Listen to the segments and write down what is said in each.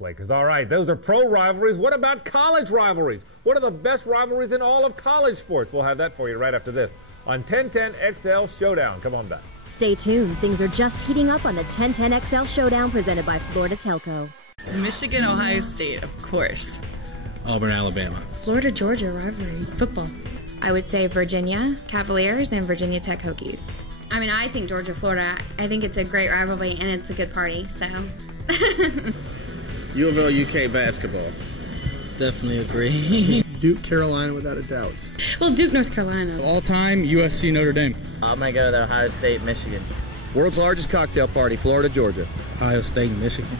Lakers. All right, those are pro rivalries. What about college rivalries? What are the best rivalries in all of college sports? We'll have that for you right after this on 1010 XL Showdown. Come on back. Stay tuned. Things are just heating up on the 1010 XL Showdown presented by Florida Telco. Michigan, Ohio State, of course. Auburn, Alabama. Florida, Georgia rivalry, football. I would say Virginia Cavaliers and Virginia Tech Hokies. I mean, I think Georgia, Florida, I think it's a great rivalry and it's a good party, so. U of L, UK basketball. Definitely agree. Duke, Carolina, without a doubt. Well, Duke, North Carolina. All time, USC, Notre Dame. I'm going to go with Ohio State, Michigan. World's largest cocktail party, Florida, Georgia. Ohio State, Michigan.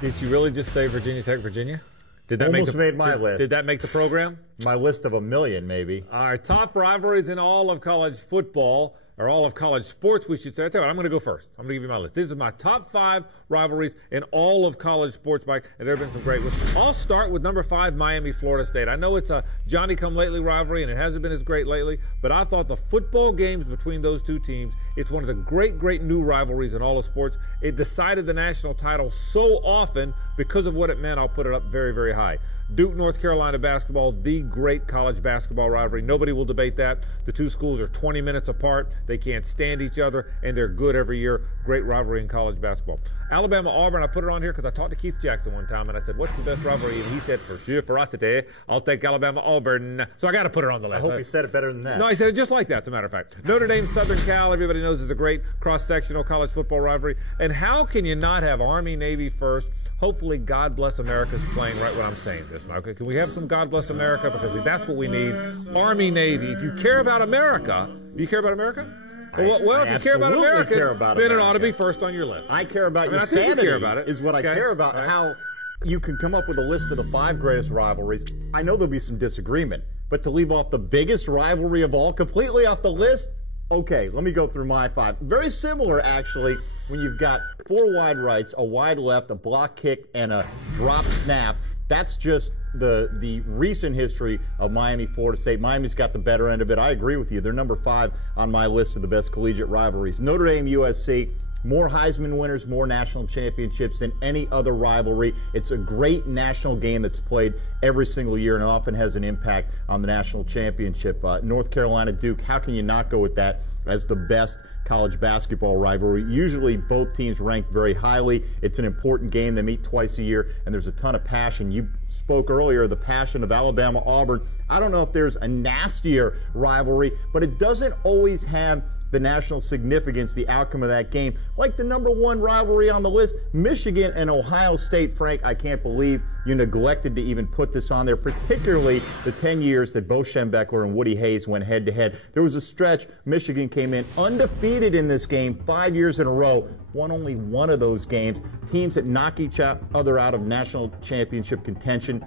Did you really just say Virginia Tech, Virginia? Did that Almost made my list. Did that make the program? My list of 1 million, maybe. Our top rivalries in all of college football, or all of college sports, we should say. I tell you what, I'm going to go first. I'm going to give you my list. These are my top 5 rivalries in all of college sports, Mike, and there have been some great ones. I'll start with number 5, Miami, Florida State. I know it's a Johnny-come-lately rivalry, and it hasn't been as great lately, but I thought the football games between those two teams, it's one of the great new rivalries in all of sports. It decided the national title so often because of what it meant. I'll put it up very, very high. Duke, North Carolina basketball, the great college basketball rivalry. Nobody will debate that. The two schools are 20 minutes apart. They can't stand each other, and they're good every year. Great rivalry in college basketball. Alabama, Auburn, I put it on here because I talked to Keith Jackson one time, and I said, what's the best rivalry? And he said, for sure, ferocity, I'll take Alabama, Auburn. So I got to put it on the list. I hope he said it better than that. No, he said it just like that, as a matter of fact. Notre Dame, Southern Cal, everybody knows is a great cross-sectional college football rivalry. And how can you not have Army, Navy first? Hopefully, God Bless America is playing right when I'm saying this, Michael. Can we have some God Bless America? Because that's what we need. Army, Navy. If you care about America, do you care about America? Well, if you care about America, then it ought to be first on your list. I care about your sanity is what I care about. How you can come up with a list of the 5 greatest rivalries. I know there'll be some disagreement, but to leave off the biggest rivalry of all completely off the list, okay, let me go through my 5. Very similar, actually, when you've got 4 wide rights, a wide left, a block kick, and a drop snap. That's just the recent history of Miami, Florida State. Miami's got the better end of it. I agree with you. They're number 5 on my list of the best collegiate rivalries. Notre Dame, USC. More Heisman winners, more national championships than any other rivalry. It's a great national game that's played every single year and often has an impact on the national championship. North Carolina, Duke, how can you not go with that as the best college basketball rivalry? Usually both teams rank very highly. It's an important game. They meet twice a year, and there's a ton of passion. You spoke earlier, the passion of Alabama, Auburn. I don't know if there's a nastier rivalry, but it doesn't always have the national significance, the outcome of that game. Like the number 1 rivalry on the list, Michigan and Ohio State. Frank, I can't believe you neglected to even put this on there, particularly the 10 years that Bo Schembechler and Woody Hayes went head-to-head. There was a stretch, Michigan came in undefeated in this game 5 years in a row, won only one of those games. Teams that knock each other out of national championship contention.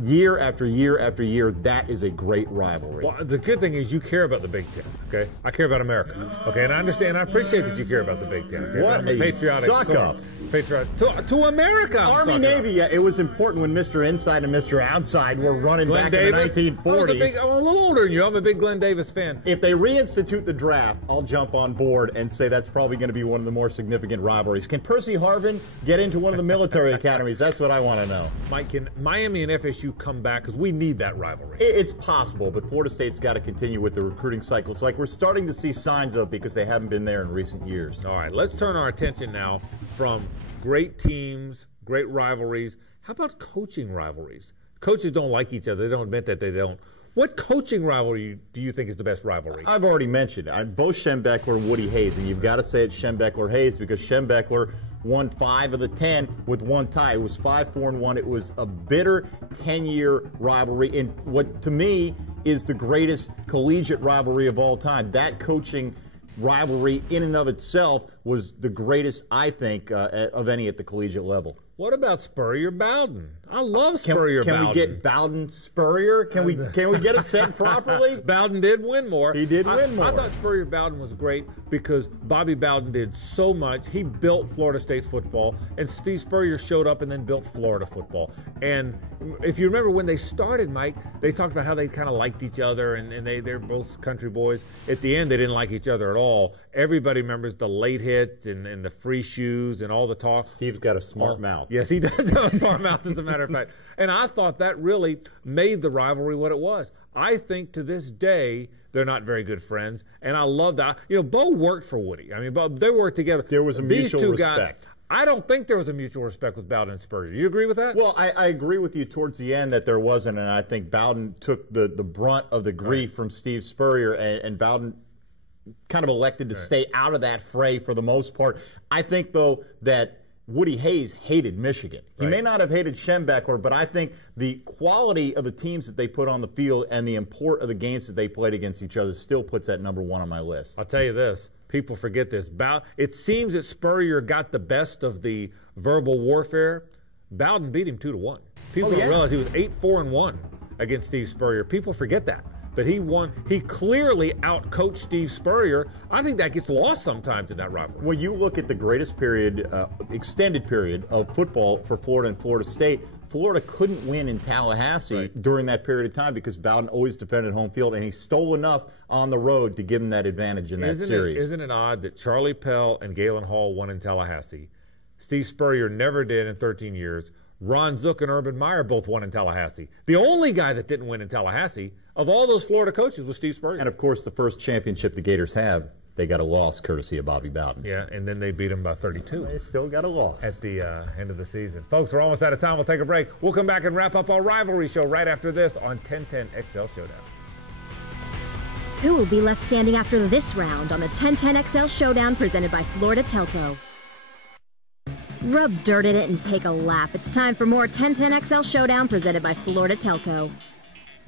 Year after year after year, that is a great rivalry. Well, the good thing is you care about the Big Ten, okay? I care about America, okay? And I understand, I appreciate that you care about the Big Ten. Okay? What a suck-up. Patriotic to America. Army, Navy, yeah, it was important when Mr. Inside and Mr. Outside were running Glenn back Davis. in the 1940s. I'm a little older than you. I'm a big Glenn Davis fan. If they reinstitute the draft, I'll jump on board and say that's probably going to be one of the more significant rivalries. Can Percy Harvin get into one of the military academies? That's what I want to know. Mike, can Miami and FSU come back? Because we need that rivalry. It's possible, but Florida State's got to continue with the recruiting cycles like we're starting to see signs of because they haven't been there in recent years. All right, let's turn our attention now from great teams, great rivalries. How about coaching rivalries? Coaches don't like each other. They don't admit that they don't. What coaching rivalry do you think is the best rivalry? I've already mentioned both Schembechler and Woody Hayes, and you've got to say it's Schembechler-Hayes because Schembechler won 5 of the 10 with 1 tie. It was 5-4-1. It was a bitter 10-year rivalry, and what to me is the greatest collegiate rivalry of all time. That coaching rivalry in and of itself was the greatest, I think, of any at the collegiate level. What about Spurrier-Bowden? I love Spurrier-Bowden. Can we get Bowden-Spurrier? Can we get it said properly? Bowden did win more. He did win more. I thought Spurrier-Bowden was great because Bobby Bowden did so much. He built Florida State football, and Steve Spurrier showed up and then built Florida football. And if you remember when they started, Mike, they talked about how they kind of liked each other, and they're both country boys. At the end, they didn't like each other at all. Everybody remembers the late hit diet and the free shoes and all the talk. Steve's got a smart mouth. Yes, he does have a smart mouth, as a matter of fact. And I thought that really made the rivalry what it was. I think to this day they're not very good friends, and I love that. Bo worked for Woody. I mean, they worked together. There was a mutual respect. Guys, I don't think there was a mutual respect with Bowden and Spurrier. Do you agree with that? Well, I agree with you towards the end that there wasn't, and I think Bowden took the brunt of the grief from Steve Spurrier, and Bowden kind of elected to stay out of that fray for the most part. I think, though, that Woody Hayes hated Michigan. He may not have hated Schembechler, but I think the quality of the teams that they put on the field and the import of the games that they played against each other still puts that number one on my list. I'll tell you this. People forget this. It seems that Spurrier got the best of the verbal warfare. Bowden beat him 2-1. People don't realize he was 8-4-1 against Steve Spurrier. People forget that. But he won. He clearly outcoached Steve Spurrier. I think that gets lost sometimes in that rivalry. When you look at the greatest period, extended period of football for Florida and Florida State, Florida couldn't win in Tallahassee during that period of time because Bowden always defended home field, and he stole enough on the road to give him that advantage in that series. Isn't it odd that Charlie Pell and Galen Hall won in Tallahassee? Steve Spurrier never did in 13 years. Ron Zook and Urban Meyer both won in Tallahassee. The only guy that didn't win in Tallahassee of all those Florida coaches was Steve Spurrier. And, of course, the first championship the Gators have, they got a loss courtesy of Bobby Bowden. Yeah, and then they beat him by 32. They still got a loss. At the end of the season. Folks, we're almost out of time. We'll take a break. We'll come back and wrap up our rivalry show right after this on 1010 XL Showdown. Who will be left standing after this round on the 1010 XL Showdown presented by Florida Telco? Rub dirt in it and take a lap. It's time for more 1010 XL Showdown presented by Florida Telco.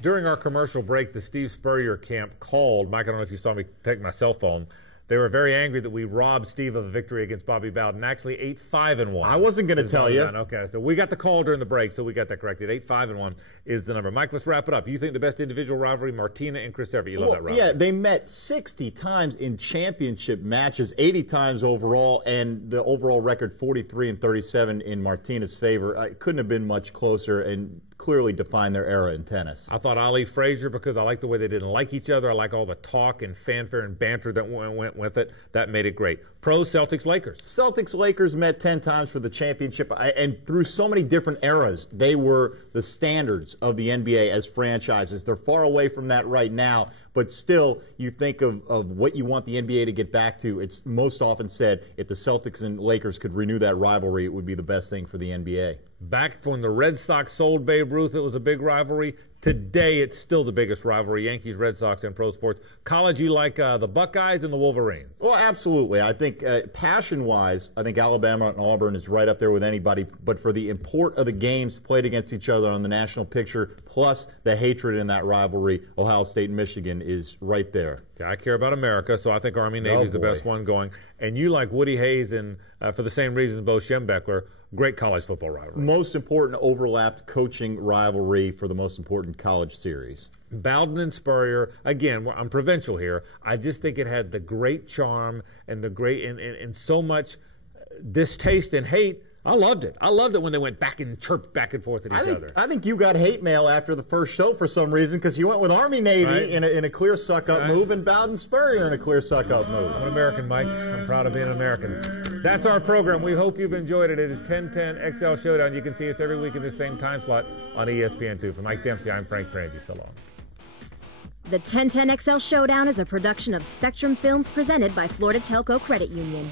During our commercial break, the Steve Spurrier camp called. Mike, I don't know if you saw me take my cell phone. They were very angry that we robbed Steve of a victory against Bobby Bowden. Actually, 8-5-1. I wasn't going to tell you. Okay, so we got the call during the break, so we got that corrected. 8-5-1 is the number. Mike, let's wrap it up. You think the best individual rivalry, Martina and Chris Everett. You love that rivalry. Yeah, they met 60 times in championship matches, 80 times overall, and the overall record 43-37 in Martina's favor. It couldn't have been much closer, and clearly defined their era in tennis. I thought Ali Frazier, because I like the way they didn't like each other. I like all the talk and fanfare and banter that went with it. That made it great. Pro Celtics Lakers. Celtics Lakers met 10 times for the championship, and through so many different eras, they were the standards of the NBA as franchises. They're far away from that right now, but still, you think of what you want the NBA to get back to. It's most often said if the Celtics and Lakers could renew that rivalry, it would be the best thing for the NBA. Back when the Red Sox sold Babe Ruth, it was a big rivalry. Today, it's still the biggest rivalry, Yankees, Red Sox, and pro sports. College, you like the Buckeyes and the Wolverines? Well, absolutely. I think passion-wise, I think Alabama and Auburn is right up there with anybody. But for the import of the games played against each other on the national picture, plus the hatred in that rivalry, Ohio State and Michigan is right there. Yeah, I care about America, so I think Army-Navy is the best one going. And you like Woody Hayes, and for the same reasons, Bo Schembechler. Great college football rivalry. Most important overlapped coaching rivalry for the most important college series. Bowden and Spurrier, again, I'm provincial here. I just think it had the great charm and the great and so much distaste and hate. I loved it. I loved it when they went back and chirped back and forth at each other. I think you got hate mail after the first show for some reason because you went with Army-Navy in a clear suck-up move and Bowden Spurrier in a clear suck-up move. I'm an American, Mike. I'm proud of being an American. That's our program. We hope you've enjoyed it. It is 1010 XL Showdown. You can see us every week in the same time slot on ESPN2. For Mike Dempsey, I'm Frank Frangie. So long. The 1010 XL Showdown is a production of Spectrum Films presented by Florida Telco Credit Union.